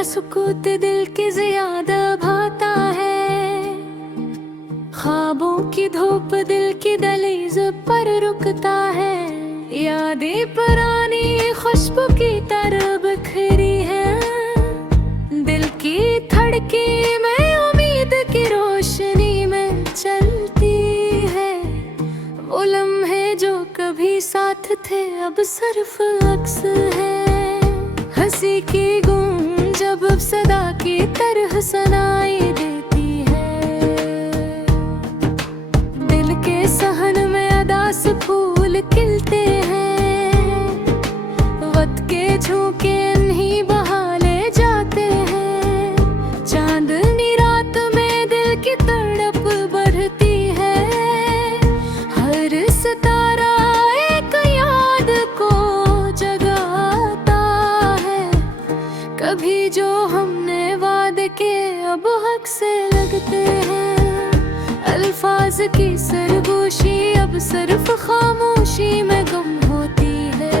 का सुकूत दिल की ज्यादा भाता है। ख्वाबों की धूप दिल की दहलीज पर रुकता है। यादें पुरानी खुशबू की तरह बिखरी है। दिल की धड़की में उम्मीद की रोशनी में चलती है। वो लम्हे जो कभी साथ थे अब सिर्फ अक्स है। हंसी की गूंज जब सदा की तरह सुनाई देती है। दिल के सहन में अदास फूल खिलते हैं। वक्त के झोंके नहीं बहाले जाते हैं। चांदनी रात में दिल की तड़प बढ़ती है। हर सितारा एक याद को जगाता है। कभी जो हमने वादे के अब हक से लगते हैं। अल्फाज की सरगोशी अब सिर्फ खामोशी में गुम होती है।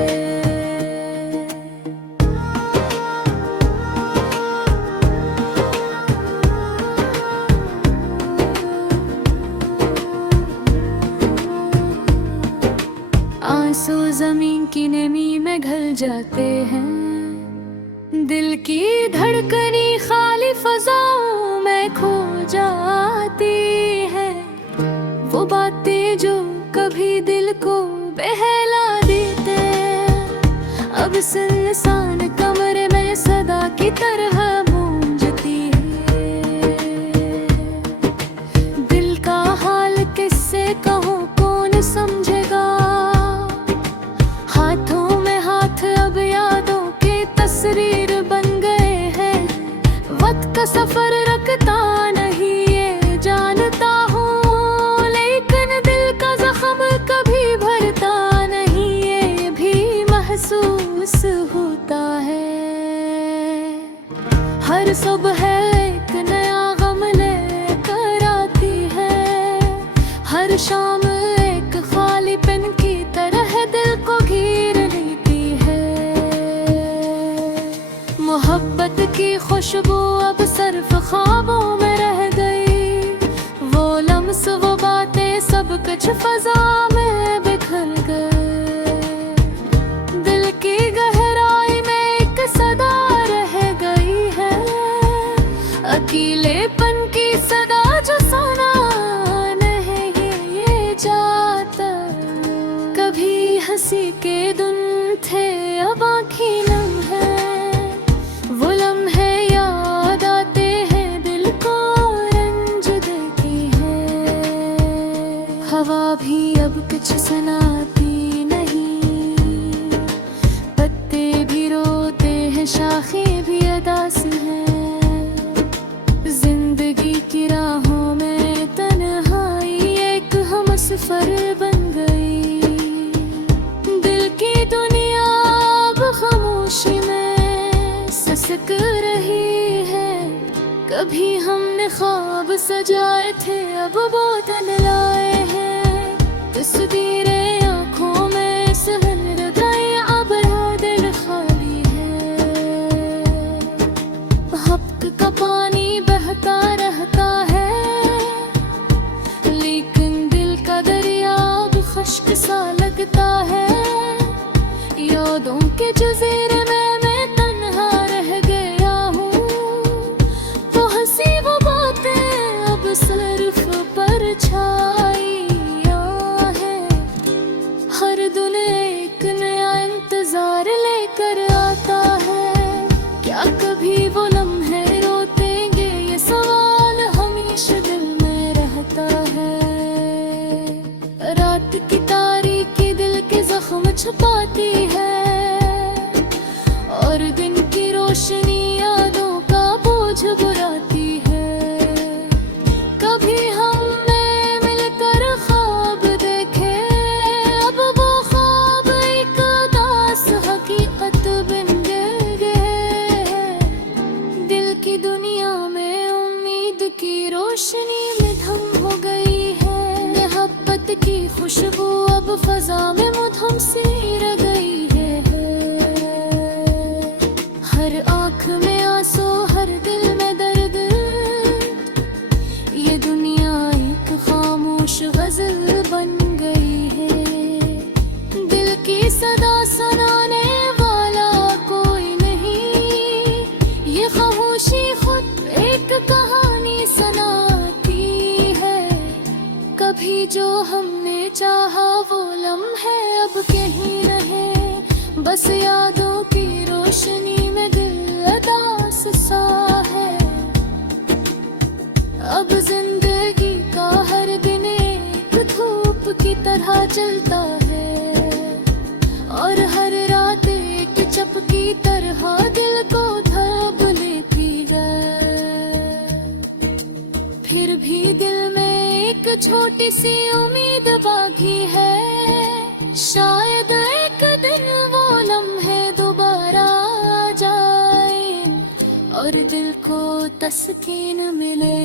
आंसू जमीन की नमी में घल जाते हैं। दिल की धड़कनी खाली फजाओं में खो जाती है। वो बातें जो कभी दिल को बहला देते अब सुनसान कमरे में सदा की तरह गूंजती है। दिल का हाल किससे कहूँ कौन समझेगा। हाथों में हाथ अब यादों के तस्वीर बन गए हैं। वक्त का सफर रखता नहीं ये जानता हूँ। लेकिन दिल का जख्म कभी भरता नहीं ये भी महसूस होता है। हर सुबह एक नया गम लेकर आती है। हर शाम एक खाली पेन की तरह दिल को घेर लेती है। मोहब्बत की खुशबू अब सिर्फ ख्वाबों में रह गई। वो लम्स वो बातें सब कुछ फजा में बिखर गए। दिल की गहराई में एक सदा रह गई है। अकेलेपन की सदा जो सुना नहीं ये जाता। कभी हंसी के दिन थे अब आँखें नम है। वो लम्हे याद आते हैं दिल को रंज देती है। हवा भी अब कुछ सुनाती नहीं। पत्ते भी रोते हैं शाखें भी अदास हैं। जिंदगी की राहों में तन्हाई एक हमसफर बन गई। दिल की दुनिया अब खामोशी में सिसक रही है। कभी हमने ख्वाब सजाए थे अब वो दिन लाए हैं। तस्वीरें आँखों में सहन हृदय अब दिल खाली है। हफ्त का पानी बहता रहता है। लेकिन दिल का दरिया अब खुश्क सा लगता है। यादों के जज़ीरे में मैं तन्हा रह गया हूँ। वो हंसी वो बातें अब सिर्फ परछाइयाँ हैं। हर दिन एक नया इंतजार लेकर आता है। क्या कभी वो लम्हे रोतेंगे ये सवाल हमेशा दिल में रहता है। रात की तारीकी दिल के जख्म छुपाती है। और दिन की रोशनी यादों का बोझ बुराती है। कभी हमने मिलकर ख्वाब देखे अब वो ख्वाब एक उदास हकीकत बन गए हैं। दिल की दुनिया में उम्मीद की रोशनी में धम हो गई है। मोहब्बत की खुशबू अब फजा में मुधम सी रह गई है। हर आँख में आंसू अब जिंदगी का हर दिन एक धूप की तरह चलता है, और हर रात एक चपकी तरह दिल को थाम लेती है। फिर भी दिल में एक छोटी सी उम्मीद बाकी है, शायद एक दिन वो लम्हे दोबारा आ जाए और दिल को तस्कीन मिले।